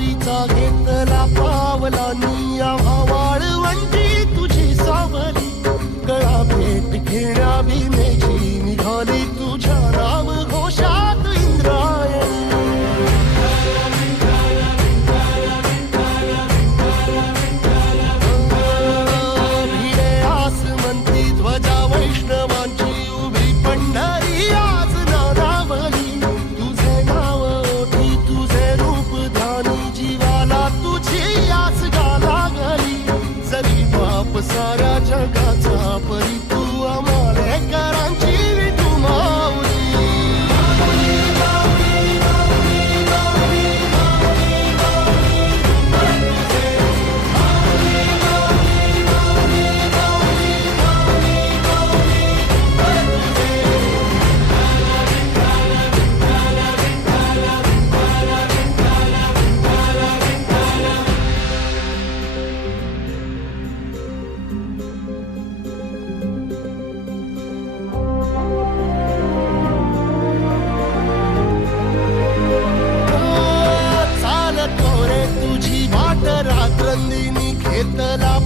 वारीचा घेतला पावला निया वाळवंटी तुझी सावली गळा भेट घेण्या भीमेची निघाली तुझ्या नाम घोषात इंद्रायणी भिडे आसमंती ध्वजा वैष्णवांची उभी पंढरी आज नारावली तुझे नाव ओठी तुझे रूप ध्यानी जीवाला तुझी आस लागली जरी बाप साऱ्या जगाचा परी तू आमालेकरांची विठू माऊली रात्रंदिनी घेतला